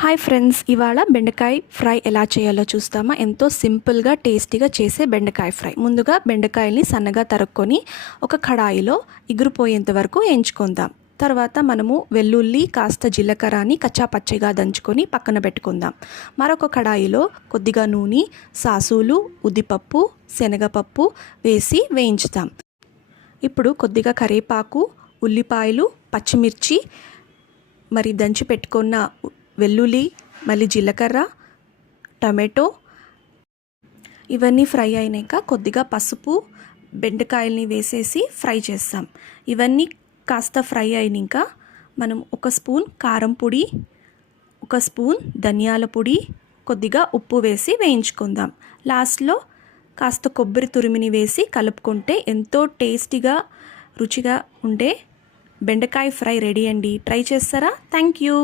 Hi friends, ఇవాళ బెండకాయ fry ఎలా చేయాలో చూస్తామా. ఎంతో సింపుల్గా టేస్టీగా చేసే బెండకాయ ఫ్రై. ముందుగా బెండకాయల్ని సన్నగా తరుక్కొని ఒక కడాయిలో ఇగురుపోయేంత వరకు వేయించుకుందాం. తర్వాత మనము వెల్లుల్లి కాస్త జీలకర్రని కచ్చాపచ్చిగా దంచుకొని పక్కన పెట్టుకుందాం. మరొక కడాయిలో కొద్దిగా నూనె, సాసులు, ఉద్దిపప్పు, శనగపప్పు వేసి వేయించుతాం. ఇప్పుడు కొద్దిగా కరివేపాకు, ఉల్లిపాయలు, పచ్చిమిర్చి, మరి దంచి పెట్టుకున్న వెల్లుల్లి, మళ్ళీ జీలకర్ర, టమాటో ఇవన్నీ ఫ్రై అయినాక కొద్దిగా పసుపు, బెండకాయల్ని వేసేసి ఫ్రై చేస్తాం. ఇవన్నీ కాస్త ఫ్రై అయినాక మనం ఒక స్పూన్ కారం పొడి, ఒక స్పూన్ ధనియాల పొడి, కొద్దిగా ఉప్పు వేసి వేయించుకుందాం. లాస్ట్లో కాస్త కొబ్బరి తురిమిని వేసి కలుపుకుంటే ఎంతో టేస్టీగా రుచిగా ఉండే బెండకాయ ఫ్రై రెడీ అండి. ట్రై చేస్తారా? Thank you.